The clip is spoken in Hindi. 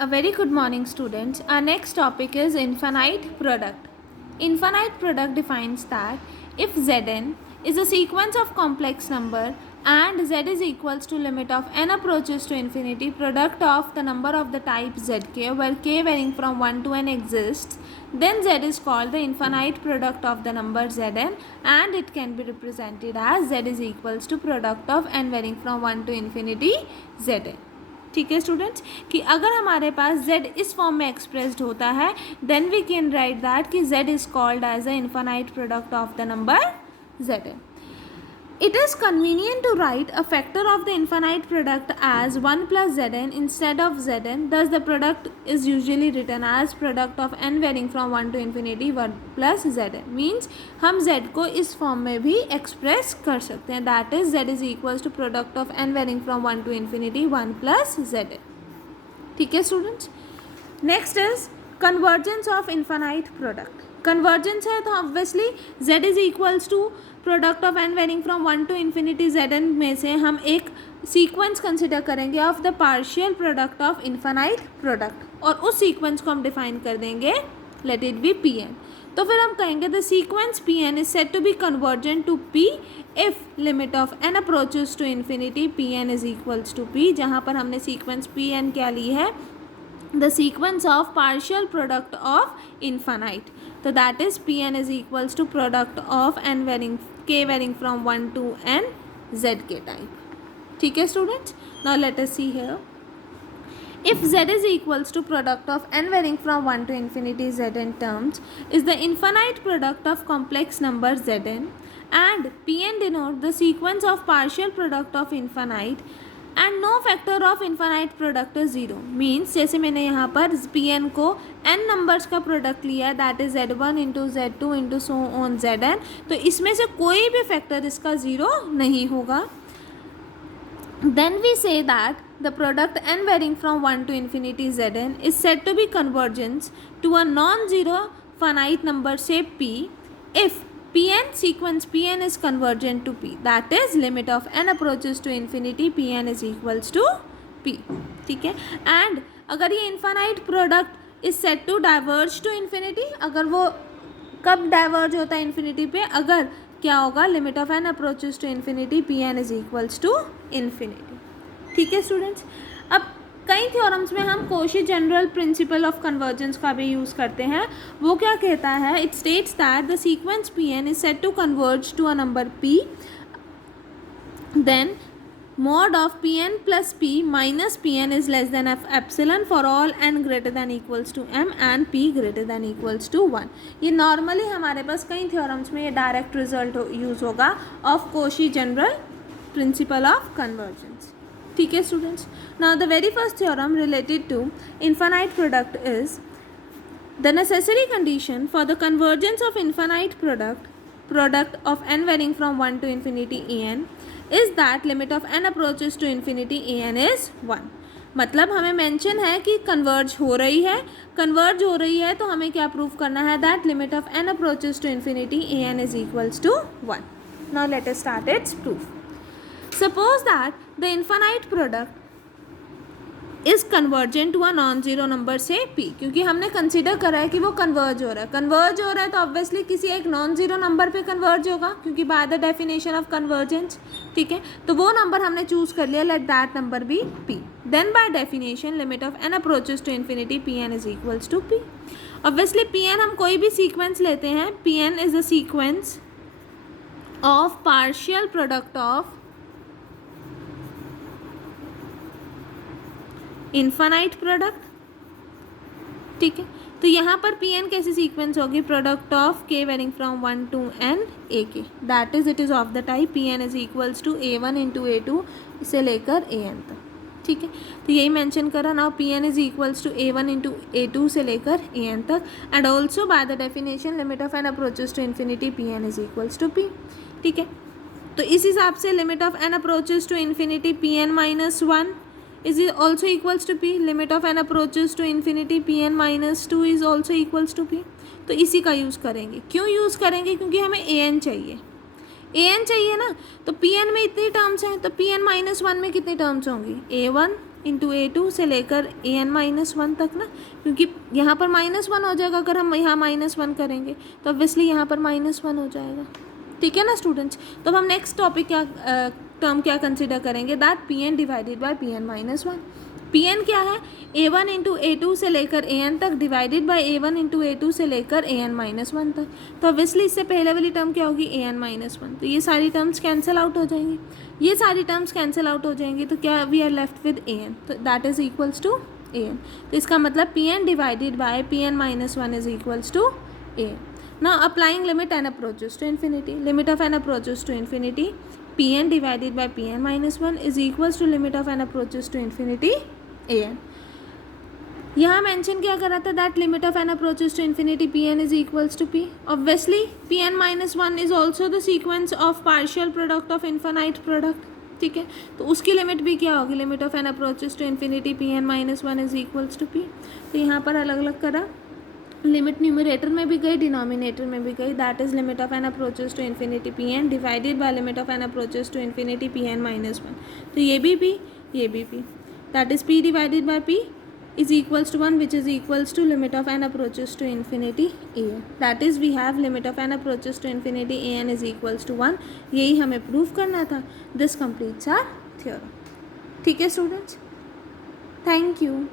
A very good morning, students. Our next topic is infinite product. Infinite product defines that if Zn is a sequence of complex number and Z is equals to limit of n approaches to infinity, product of the number of the type Zk where k varying from 1 to n exists, then Z is called the infinite product of the number Zn and it can be represented as Z is equals to product of n varying from 1 to infinity Zn. ठीक है स्टूडेंट्स, कि अगर हमारे पास z इस फॉर्म में एक्सप्रेस्ड होता है then we can write that कि z is called as a infinite product of the number zn. It is convenient to write a factor of the infinite product as 1 plus Zn instead of Zn. Thus, the product is usually written as product of n varying from 1 to infinity 1 plus Zn. Means हम z को इस फॉर्म में भी एक्सप्रेस कर सकते हैं. That is z is equals to product of n varying from 1 to infinity 1 plus Zn. ठीक है students. Next is convergence of infinite product. Convergence है तो obviously z is equals to product of n varying from 1 to infinity Zn में से हम एक सीक्वेंस कंसिडर करेंगे of the partial product of infinite product और उस सीक्वेंस को हम डिफाइन कर देंगे लेट इट बी Pn. तो फिर हम कहेंगे the sequence Pn is said to be convergent to P if limit of n approaches to infinity Pn is equals to P. जहाँ पर हमने सीक्वेंस Pn क्या ली है, the sequence of partial product of infinite. So that is Pn is equals to product of n varying k varying from 1 to n zk type. ठीक है students. Now let us see here. If z is equals to product of n varying from 1 to infinity Zn terms is the infinite product of complex number Zn and Pn denote the sequence of partial product of infinite and no factor of infinite product is zero. Means जैसे मैंने यहाँ पर Pn को n नंबर्स का प्रोडक्ट लिया है that is Z1 into Z2 into so on Zn, तो इसमें से कोई भी फैक्टर इसका ज़ीरो नहीं होगा. Then we say that the product n varying from 1 to infinity Zn is said to be convergence to a non zero finite number say P if Pn sequence Pn is convergent to P. That is limit of n approaches to infinity Pn is equals to P. ठीक है. एंड अगर ये infinite product is said to diverge to infinity, अगर वो कब डाइवर्ज होता है इन्फिनिटी पे, अगर क्या होगा limit of n approaches to infinity Pn is equals to infinity. ठीक है स्टूडेंट्स. अब कई थ्योरम्स में हम Cauchy general principle of convergence का भी यूज़ करते हैं. वो क्या कहता है, it states that the sequence Pn is said to converge to a number P, then mod of Pn plus P minus Pn is less than epsilon for all n greater than equals to m and P greater than equals to 1. ये नॉर्मली हमारे पास कई थ्योरम्स में ये डायरेक्ट रिजल्ट यूज़ होगा of Cauchy general principle of convergence. ठीक है students. Now the very first theorem related to infinite product is the necessary condition for the convergence of infinite product of n varying from 1 to infinity an is that limit of n approaches to infinity an is 1. मतलब हमें मेंशन है कि कन्वर्ज हो रही है तो हमें क्या प्रूव करना है that limit of n approaches to infinity an is equals to 1. Now let us start its proof. Suppose that the infinite product is convergent to a non-zero number से P, क्योंकि हमने कंसिडर करा है कि वो कन्वर्ज हो रहा है तो ऑब्वियसली किसी एक नॉन ज़ीरो नंबर पे कन्वर्ज होगा क्योंकि by the definition of convergence. ठीक है, तो वो नंबर हमने चूज़ कर लिया, let that number be P. Then by definition limit of n approaches to infinity Pn is equals to P. Obviously Pn हम कोई भी सीक्वेंस लेते हैं, Pn is the sequence of partial product of infinite product. ठीक है, तो यहाँ पर Pn कैसी सीक्वेंस होगी, product of k varying from 1 to n ak. That is it is of the type Pn is equals to a1 into a2 से लेकर an तक. ठीक है, तो यही मेंशन करा. Now Pn is equals to a1 into a2 से लेकर an तक and also by the definition limit of n approaches to infinity Pn is equals to P. ठीक है, तो इस हिसाब से limit of n approaches to infinity Pn minus 1 is also equals to P. limit of n approaches to infinity Pn minus 2 is also equals to P. तो इसी का यूज़ करेंगे. क्यों यूज़ करेंगे, क्योंकि हमें an चाहिए ना. तो Pn में इतनी टर्म्स हैं तो Pn माइनस 1 में कितनी टर्म्स होंगी, a1 इंटू A2 से लेकर an-1 तक ना, क्योंकि यहाँ पर -1 हो जाएगा अगर हम यहाँ -1 करेंगे, तो ऑब्वियसली यहाँ पर -1 हो जाएगा। ठीक है ना स्टूडेंट्स। तो अब हम नेक्स्ट टॉपिक टर्म क्या कंसिडर करेंगे, that Pn divided by Pn-1। Pn क्या है, A1 इंटू A2 से लेकर An तक divided by A1 into A2 से लेकर An-1 तक। तो ऑब्वियसली इससे पहले वाली टर्म क्या होगी, An-1। तो ये सारी टर्म्स कैंसिल आउट हो जाएंगी, ये सारी टर्म्स कैंसिल आउट हो जाएंगी, तो क्या we are left with An, तो that is equals to An। तो इसका मतलब Pn divided by Pn-1 is equals to An। Now applying limit n approaches to infinity, limit of n approaches to infinity, Pn divided by Pn-1 is equals to limit of n approaches to infinity an। यहाँ मेंशन क्या करा था, that limit of n approaches to infinity Pn is equals to P। Obviously Pn-1 is also the sequence of partial product of infinite product। ठीक है, तो उसकी लिमिट भी क्या होगी, limit of n approaches to infinity Pn-1 is equals to P। तो यहाँ पर अलग अलग करा, लिमिट न्यूमरेटर में भी गई, डिनोमिनेटर में भी गई, that is limit of n approaches to infinity Pn divided by limit of n approaches to infinity Pn-1। तो ये भी P, ये भी P, that is P divided by P is equals to 1 which is equals to limit of n approaches to infinity An। That is we have limit of n approaches to infinity An is equals to 1। यही हमें प्रूव करना था। This completes our theorem. ठीक है स्टूडेंट्स, थैंक यू।